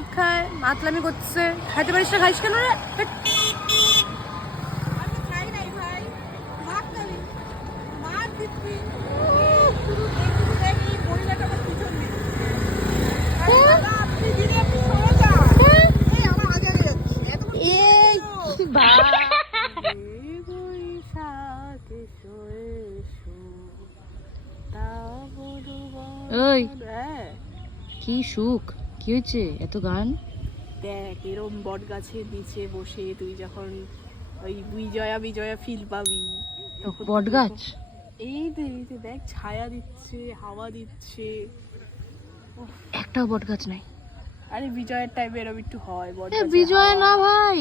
মদ খায়, মাতলামি করছে। খাইতে পারিস না, খাইস কেন রে? ওই কি সুখ, কি হয়েছে এত গান? দেখ এরম বট গাছের নিচে বসে তুই যখন ওই বিজয়া বিজয়া ফিল পাবি তখন বট গাছ এই যে দেখ ছায়া দিচ্ছে, হাওয়া দিচ্ছে। একটাও বট গাছ নাই। আরে বিজয়ের টাইমে এরম একটু হয় বট এ বিজয় না ভাই,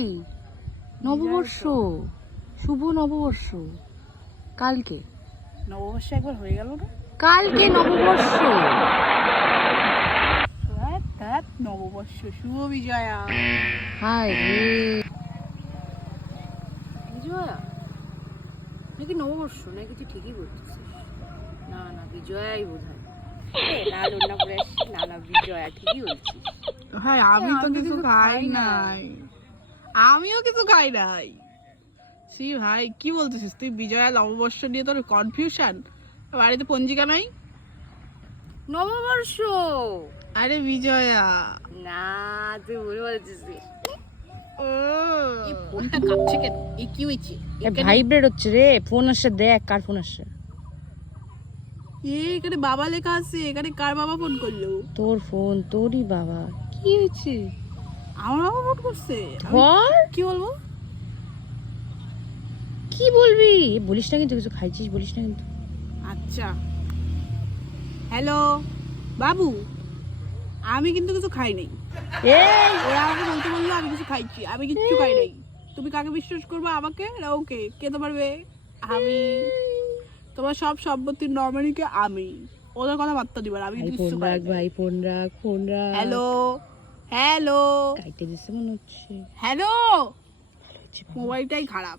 নববর্ষ, শুভ নববর্ষ কালকে। নববর্ষ একবার হয়ে গেল না? কালকে নববর্ষ। নববর্ষ, শুভ বিজয়া। হায় রে বিজয়া নাকি নববর্ষ নাকি? তুই ঠিকই বলছিস। না না বিজয়াই বোধ হয়। না বিজয়া ঠিকই বলছিস। হ্যাঁ আমি তো কিছু খাই নাই, আমিও কিছু খাই নাই। সি ভাই কি বলতেছিস তুই? বিজয়া নববর্ষ নিয়ে তোর কনফিউশন? বাড়িতে পঞ্জিকা নাই? নববর্ষ। আরে বিজয়া না তুই ভুল বলছিস। এই ফোনটা কাঁপছে কেন? এই কি হয়েছে? ভাইব্রেট হচ্ছে রে, ফোন আসছে, দেখ কার ফোন আসছে। এখানে বাবা লেখা আছে, এখানে কার বাবা ফোন করলো? তোর ফোন, তোরই বাবা। কি হয়েছে? আমার বাবা ফোন করছে। ধর কি বলবো? কি বলবি? বলিস না কিন্তু, কিছু খাইছিস বলিস না কিন্তু। আচ্ছা হ্যালো বাবু, আমি কিন্তু কিছু খাই নাই। এই ওরা আমাকে বলতে বললো আমি কিছু খাইছি, আমি কিচ্ছু খাই নাই। তুমি কাকে বিশ্বাস করবে, আমাকে না ওকে? কে তোমার বে? আমি তোমার সব সম্পত্তির নমিনিকে আমি। ওদের কথা বার্তা দিবার আমি কিছু খাই নাই। ভাই ফোন রাখ, ফোন রাখ। হ্যালো হ্যালো কাইটে দিছে মনে হচ্ছে। হ্যালো, মোবাইলটাই খারাপ।